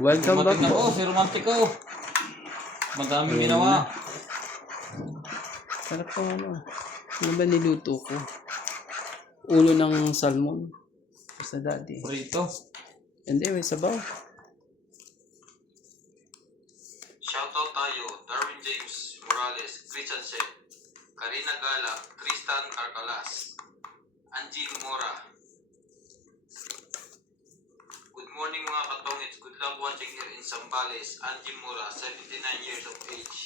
Welcome back Dumating na po. po, si Romantico. Madaming ginawa. Sarap po ano. Ano ba niluto ko? Ulo ng salmon. Sa daddy. Burrito. Hindi, may sabaw. Shoutout tayo, Darwin James Morales, Christensen, Karina Gala, Tristan Carcalas, Angie Mora. Good morning mga katongits, good luck watching here in Zambales. Angie Mora, 79 years of age.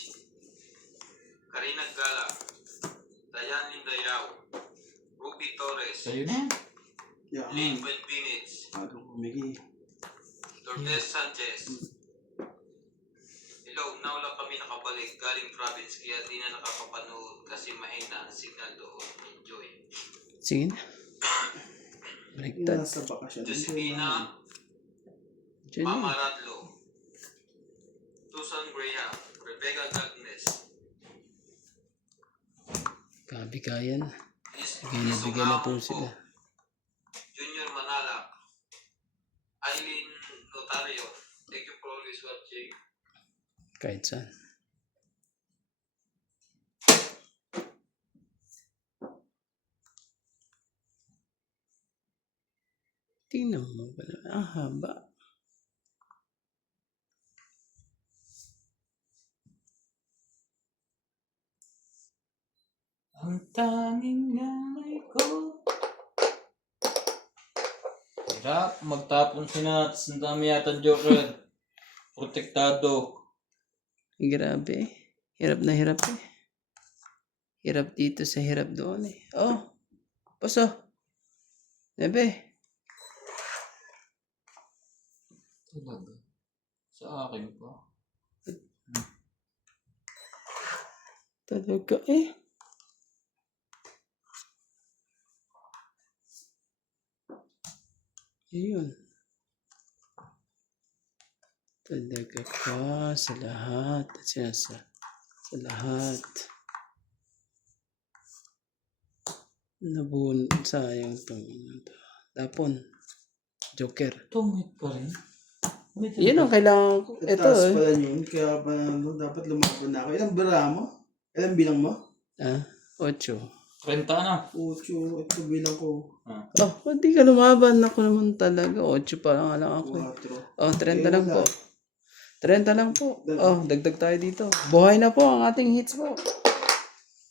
Karina Gala, Dayan Lindayao, Ruby Torres, Sa'yo na. Yeah. Lynn Benpinits, Aduh, Migi. Lourdes Sanchez. Hello, now lang kami nakabalik galing province kaya di na nakakapanood kasi mahina ang signal doon. Enjoy. Sige na. Baliktad. Nasa bakasyon. Josefina, Diyan Mama na. Radlo, Susan Graham, Rebecca Gagnes, Kabigayan. Is- Bigay na bigay na po Isungahon sila. Junior Manalak, Eileen Notario. Thank you for always watching. Kahit saan. Tingnan mo pala. Ah, haba. Ang tanging nanay ko. Hirap magtapon si Nats. Ang dami yata Joker. Protektado. Grabe. Hirap na hirap eh. Hirap dito sa hirap doon eh. Oh. Paso. Nebe. Talaga. Sa akin pa. Talaga eh. Ayun. Talaga ka sa lahat. Sa lahat. Nabun. Sayang itong tapon. Joker. Tungit pa rin. Yan ang kailangan ko. Ito Taas eh. pala yun, kaya pa dapat lumaban na ako. Ilang bara mo? Ilang bilang mo? Ah, 8. 30 na. 8, ito bilang ko. Oh, hindi ka lumaban. Ako naman talaga. 8 pa lang ako. 4. Oh, 30 lang po. 30 lang po. Oh, dagdag tayo dito. Buhay na po ang ating hits po.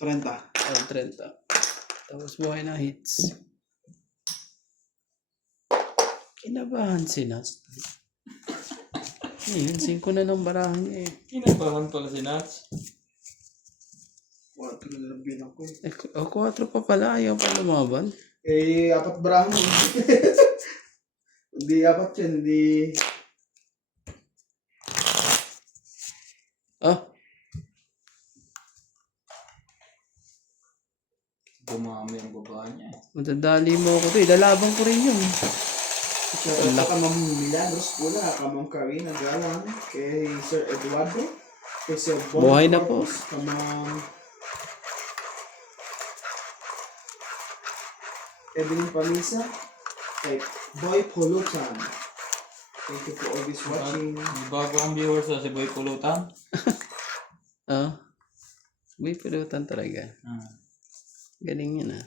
30. Oh, 30. Tapos buhay na hits. Kinabahan si Nats. Ayun, 5 na ng barahan niya eh. Kinabahan pala si Nats. 4 na lang bilang ko. Oh, 4 pa pala. Ayaw pa lumaban. Eh, 4 bara mo. Hindi 4 yan, hindi. Oh, Dumami ang baba niya. madadali mo ako to. Ilalaban ko rin yun. Shoutout ka Ma'am Milagros Pula, ka Ma'am Karina Galang, kay Sir Eduardo, kay Sir Bon Buhay na po. Corpus, ka Ma'am Evelyn Panisa, kay Boy Pulutan. Thank you for always watching. May bago ang viewers na si Boy Pulutan. Oh. May pilutan talaga. Galing yun ah.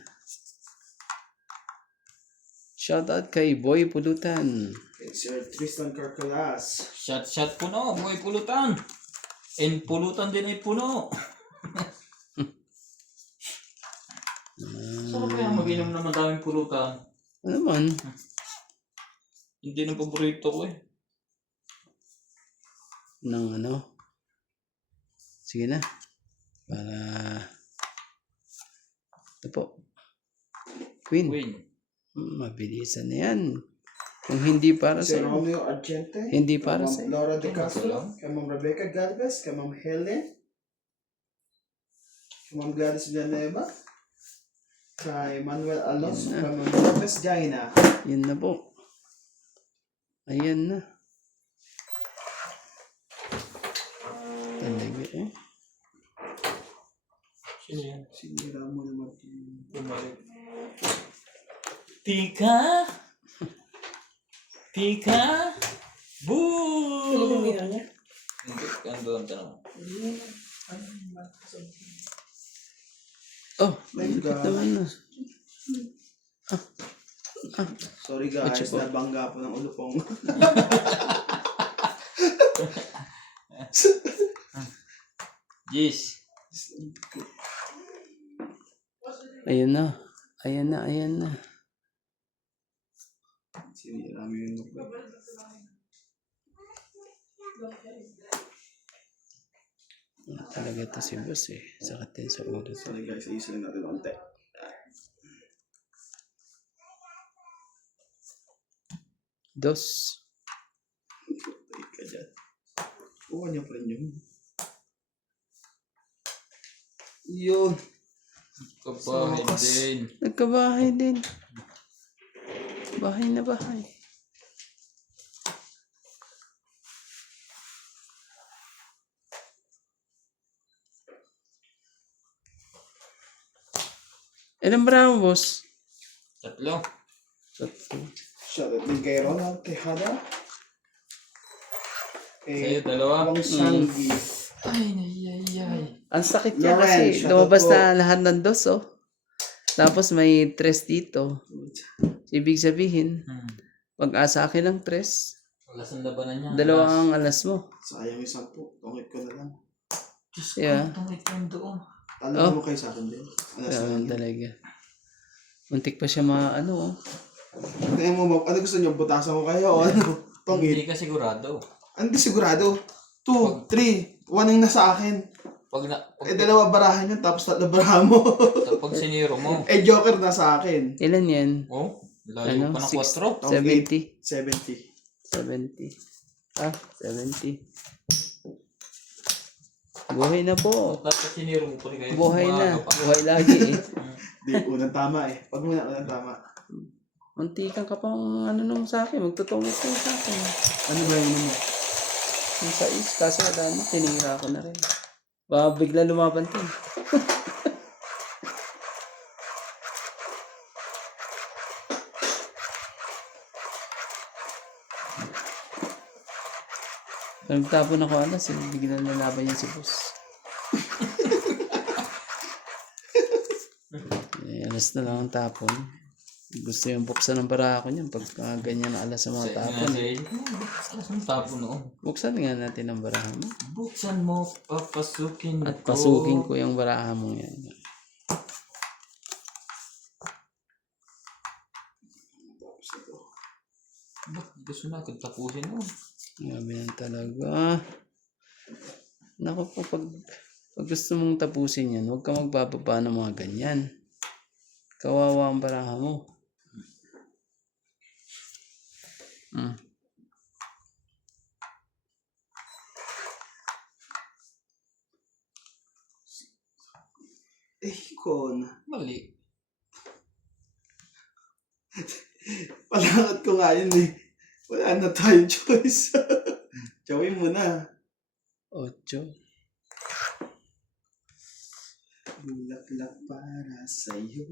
Shoutout kay Boy Pulutan. Kay Sir Tristan Carcalas. Shot puno, Boy Pulutan. And pulutan din ay puno. Sarap kaya mag-inom na madaming pulutan. Ano naman? Hindi na paborito ko eh. Ng ano? Sige na. Para... Ito po. Queen. Win. Mabilisan na yan. Kung hindi para Si sa Romeo Argente. Hindi kay para Ma'am sa'yo. Laura De Ito Castro. lang. Kay Ma'am Rebecca Galvez. Kay Ma'am Helen. Kay Ma'am Gladys Villanueva. Kay Manuel Alonso. Kay Ma'am Lopez Jaina. Yan na po. Ayan na. Talaga eh. Sino yan? Sinira mo naman. Bumalik. Tika! Tika! Boo! doon. Tanong. Oh, malapit naman na. Sorry guys, Kutsi po. nabangga po ng ulo pong. Jeez. Ayan na. Ayan na, ayan na. Sinira mo yung ulo. Talaga ito si boss eh. Sakit din sa ulo. Sorry guys, ayusin lang natin konti. Dos. Wait ka dyan. Kuha niya pa rin yun. Yun. Kabahin din. Nagkabahay din. Bahay na bahay. Ilan ba mo, boss? 3. Tatlo. Shoutout din kay Ronald Tejada. Sa'yo, Eh, 2. Wang Sanggi. Ay, ay. Ang sakit niya Loren, kasi shoutout lumabas po. na lahat ng dos, oh. Tapos may tres dito. Ibig sabihin, pag-asa akin ng tres, Alas ang labanan niya. dalawang alas mo. Sayang yung 10. Tungit ko na lang. Diyos Yeah. ko, tungit yan doon. Alam mo kayo sa akin din. Alas na Ganun lang. talaga. Muntik pa siya ano, oh. Tingnan mo, ano gusto niyo? Butasan ko kayo o ano? Tungit. Hindi ka sigurado. Hindi sigurado. 2, 3. 1 ang nasa akin. Pag Eh, dalawa barahan yun, tapos 3 barahan mo. pag siniro mo. Eh, Joker nasa akin. Ilan yan? Oh, layo Ano? pa ng 4. 70. 70. 70. 70. Buhay na po. Tapos siniro mo pa rin kayo. Buhay na. Umaga pa. Buhay lagi eh. Di, unang tama eh. Pag muna, unang tama. Muntikan ka pang ano nung sa akin. Magtutungit ka sa akin. Ano ba yun mo? Yung sa is, kaso wala na. Tinira ko na rin. Baka bigla lumaban to. Nagtapon ako alas eh. Bigla nalaban niya si boss. Eh, alas na lang ang tapon. Gusto yung buksan ng barako niyan pag ganyan na alas sa mga tapon. Alas ang tapon noon. Buksan nga natin ang baraha mo. Buksan mo, papasukin At ko. pasukin ko yung baraha mo yan. Bakit gusto natin tapusin mo? Grabe yan talaga. Naku po, pag gusto mong tapusin yan, huwag ka magbababa ng mga ganyan. Kawawa ang baraha mo. Eh, kon. Mali. Palangat ko nga yun eh. Wala na tayong choice. Chawin mo na. 8. Bulaklak para sa'yo.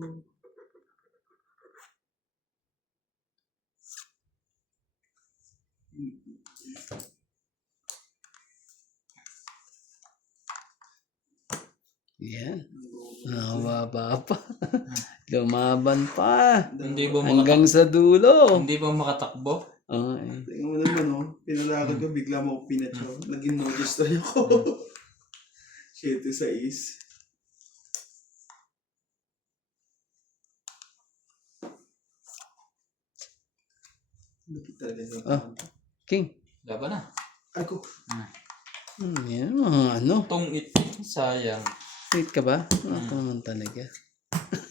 Yan. Nakababa pa. Lumaban pa. Hindi ba Hanggang sa dulo. Hindi ba makatakbo? Oo eh. Tingnan mo naman oh. Pinalakad ko, bigla mo ako pinatsaw. Naging no destroy ako. 7-6. Lupit talaga yun. Ah. King. Laban na. Ako. Yan mga ano. Tungit. Sayang. Wait ka ba? Ito naman talaga.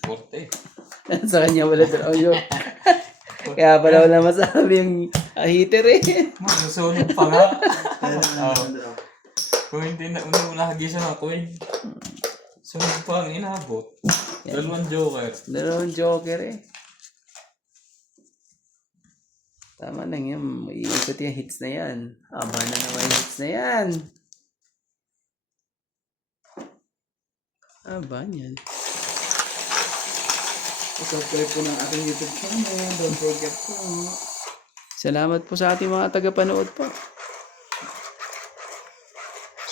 Korte. Sa kanya wala draw yun. Kaya pala wala masabi yung heater eh. Magsusunog pa nga. Kaya naman draw. Kung hindi na una hagisan ako eh. Sunog pa ang inabot. Dalawang joker. Dalawang joker eh. Tama lang yan. Iikot yung hits na yan. Aba na naman yung hits na yan. Aba yan. Subscribe po ng ating YouTube channel. Don't forget po. Salamat po sa ating mga tagapanood po.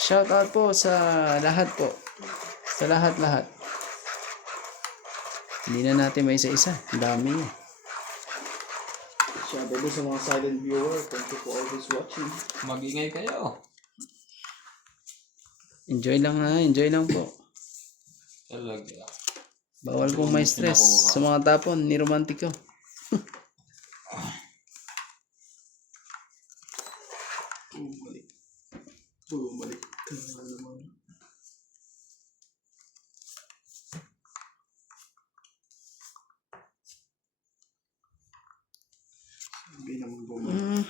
Shout out po sa lahat po. Sa lahat-lahat. Hindi na natin may isa-isa. Ang dami eh. Shout out sa mga silent viewer. Thank you for always watching. Mag-ingay kayo. Enjoy lang ha. Enjoy lang po. Talaga. Bawal pong may stress sa mga tapon ni Romantiko. Bumalik. Bumalik ka na naman. Sabi naman bumalik.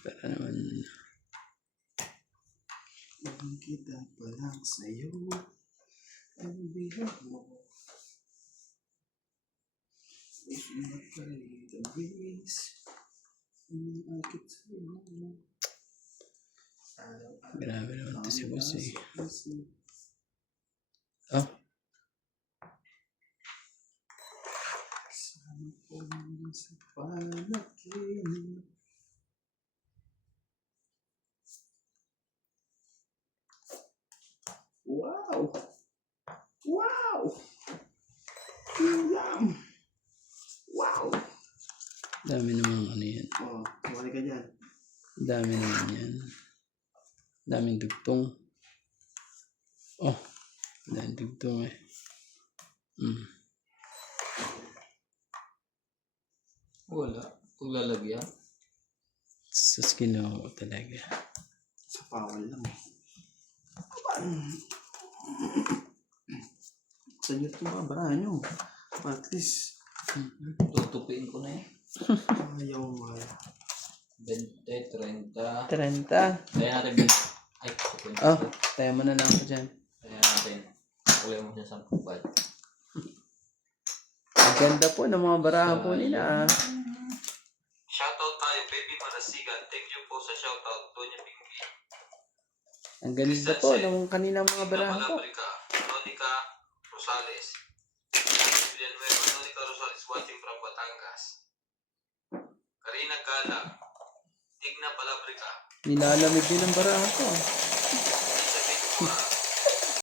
Para naman. Nakikita pa lang sa'yo. Ang bilang mo. Wish me the breeze. Akit sa'yo. Grabe naman ito si boss eh. Oh. Sana po sa panaginip. Wow! Wow! Yum! Wow! Dami namang ano yan. Oh, kumali ka dyan. Dami naman yan. Daming dugtong. Oh. Daming dugtong eh. Wala. Kung lalagyan. Sus Ginoo talaga. Sa pawal lang. Sa inyo ito mga barahan nyo. At least, Tutupiin ko na eh. ayaw mo. 20, 30. 30. Kaya natin 20. Ay, 20. Oh. Tayo mo na lang ako dyan. Kaya natin. Kulay mo siya 10 bite. Ang ganda po ng mga barahan po nila. Shoutout tayo, Baby Marasigan. Thank you po sa shoutout, Doña Pinky. Ang ganda po ng kanilang mga barahan po. Malabrica, Monica Rosales. Villanueva, Monica Rosales watching from Batangas. Karina Gala, Tigna Palabrica. Nilalamig din ang barahan ko. Elizabeth Mora,